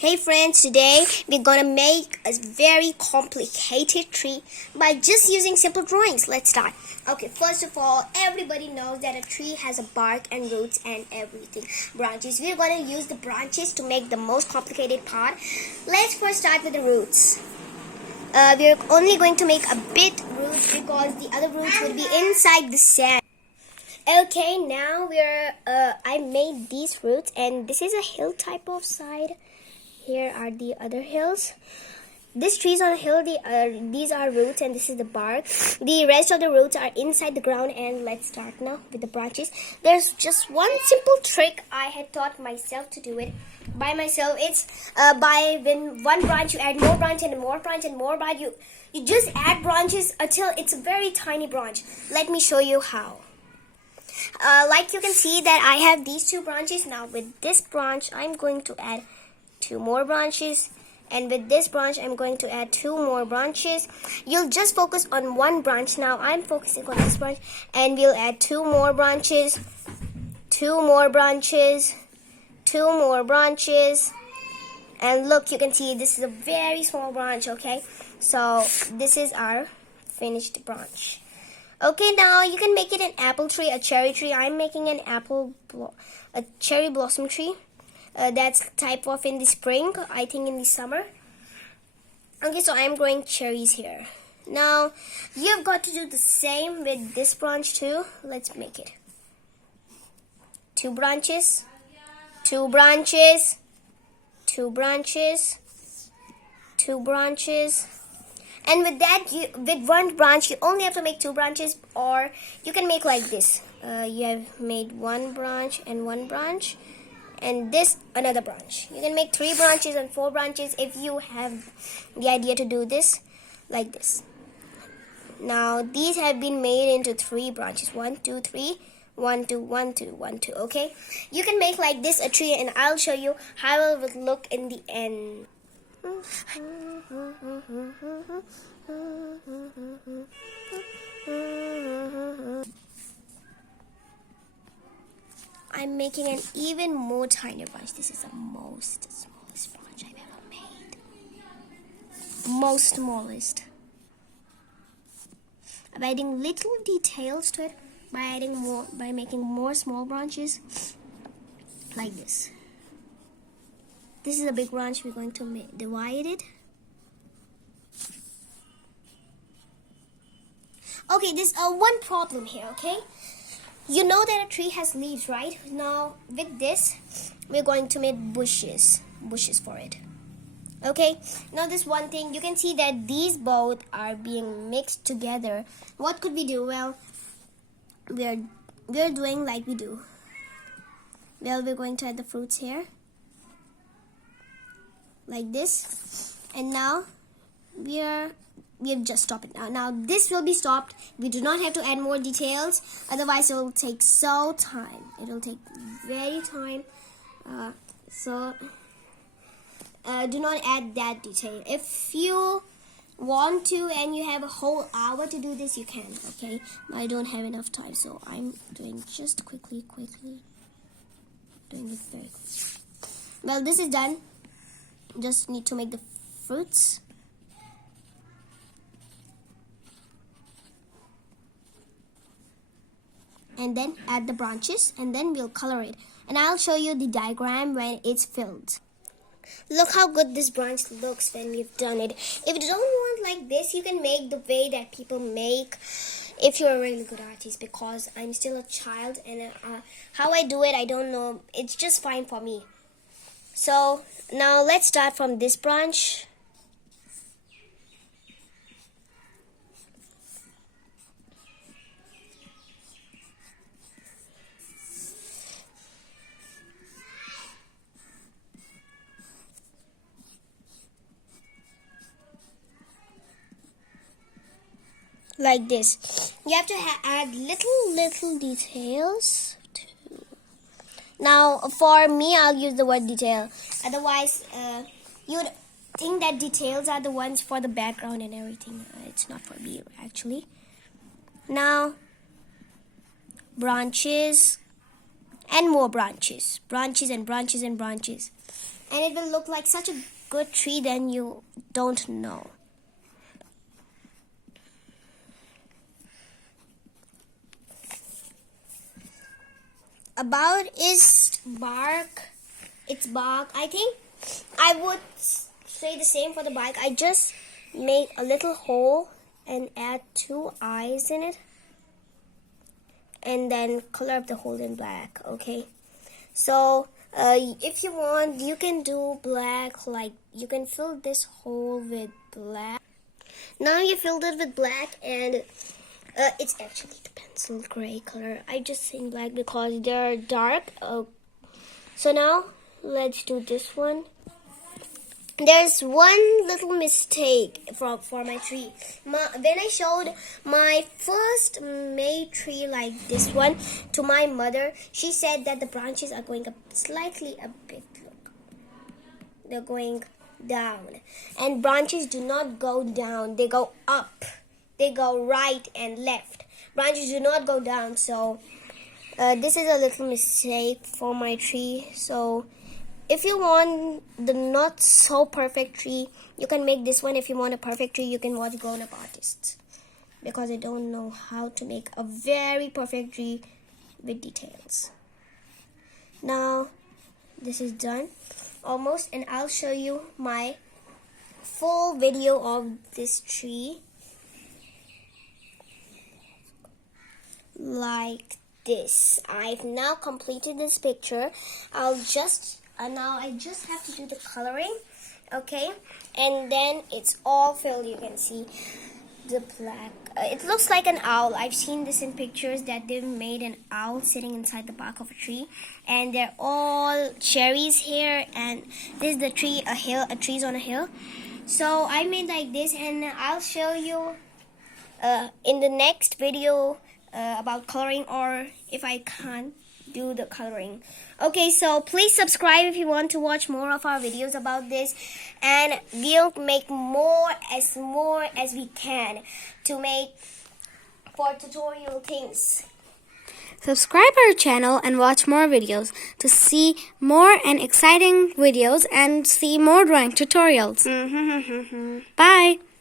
Hey friends, today we're gonna make a very complicated tree by just using simple drawings. Let's start. Okay, first of all, everybody knows that a tree has a bark and roots and everything. Branches. We're gonna use the branches to make the most complicated part. Let's first start with the roots. We're only going to make a bit roots because the other roots will be inside the sand. Okay, now I made these roots, and this is a hill type of side. Here are the other hills. This tree is on a hill. These are roots, and this is the bark. The rest of the roots are inside the ground. And let's start now with the branches. There's just one simple trick I had taught myself to do it by myself. It's when one branch you add more branch and more branch and more branch. You just add branches until it's a very tiny branch. Let me show you how. Like you can see that I have these two branches. Now with this branch, I'm going to add 2 more branches, and with this branch I'm going to add 2 more branches. You'll just focus on one branch. Now I'm focusing on this branch, and we'll add 2 more branches, 2 more branches, 2 more branches, and look, you can see this is a very small branch. Okay, so this is our finished branch. Okay, now you can make it an apple tree, a cherry tree. I'm making a cherry blossom tree. That's type of in the spring, I think in the summer. Okay, so I'm growing cherries here. Now, you've got to do the same with this branch too. Let's make it 2 branches, 2 branches, 2 branches, 2 branches. And with that, with one branch, you only have to make 2 branches, or you can make like this. You have made 1 branch and 1 branch, and this another branch. You can make 3 branches and 4 branches if you have the idea to do this like this. Now these have been made into 3 branches. 1, 2, 3. 1, 2, 1, 2, 1, 2. Okay, you can make like this a tree, and I'll show you how it would look in the end. I'm making an even more tinier branch. This is the smallest branch I've ever made. Most smallest. I'm adding little details to it by making more small branches like this. This is a big branch. We're going to divide it. Okay, there's one problem here, okay? You know that a tree has leaves, right? Now, with this, we're going to make bushes for it. Okay, now this one thing, you can see that these both are being mixed together. What could we do? Well, we're doing like we do. Well, we're going to add the fruits here. Like this. And now, we have just stopped it now. Now this will be stopped. We do not have to add more details, otherwise it will take time. It will take very time. Do not add that detail. If you want to and you have a whole hour to do this, you can. Okay, I don't have enough time, so I'm doing just quickly doing it very quickly. Well, this is done. Just need to make the fruits. And then add the branches, and then we'll color it. And I'll show you the diagram when it's filled. Look how good this branch looks when we've done it. If you don't want like this, you can make the way that people make if you're a really good artist, because I'm still a child, and how I do it, I don't know. It's just fine for me. So now let's start from this branch. Like this. You have to add little details too. Now for me, I'll use the word detail. Otherwise, you'd think that details are the ones for the background and everything. It's not for me actually. Now branches and more branches and branches and branches. and it will look like such a good tree then you don't know. About its bark, I think I would say the same for the bark. I just make a little hole and add 2 eyes in it, and then color up the hole in black. Okay, so if you want, you can do black, like you can fill this hole with black. Now you filled it with black, and it's actually the pencil gray color. I just think black because they're dark. So now let's do this one. There's one little mistake for my tree. When I showed my first made tree like this one to my mother, she said that the branches are going up slightly a bit. Look, they're going down, and branches do not go down, they go up. They go right and left. Branches do not go down. So this is a little mistake for my tree. So if you want the not so perfect tree, you can make this one. If you want a perfect tree, you can watch Grown Up Artists, because I don't know how to make a very perfect tree with details. Now this is done almost, and I'll show you my full video of this tree. Like this. I've now completed this picture. Now I just have to do the coloring, okay? And then it's all filled. You can see the black. It looks like an owl. I've seen this in pictures that they've made an owl sitting inside the bark of a tree, and they're all cherries here. And this is the tree, a tree's on a hill. So I made like this, and I'll show you in the next video about coloring, or if I can't do the coloring. Okay, so please subscribe if you want to watch more of our videos about this, and we'll make more as we can to make for tutorial things. Subscribe our channel and watch more videos to see more and exciting videos and see more drawing tutorials. Bye!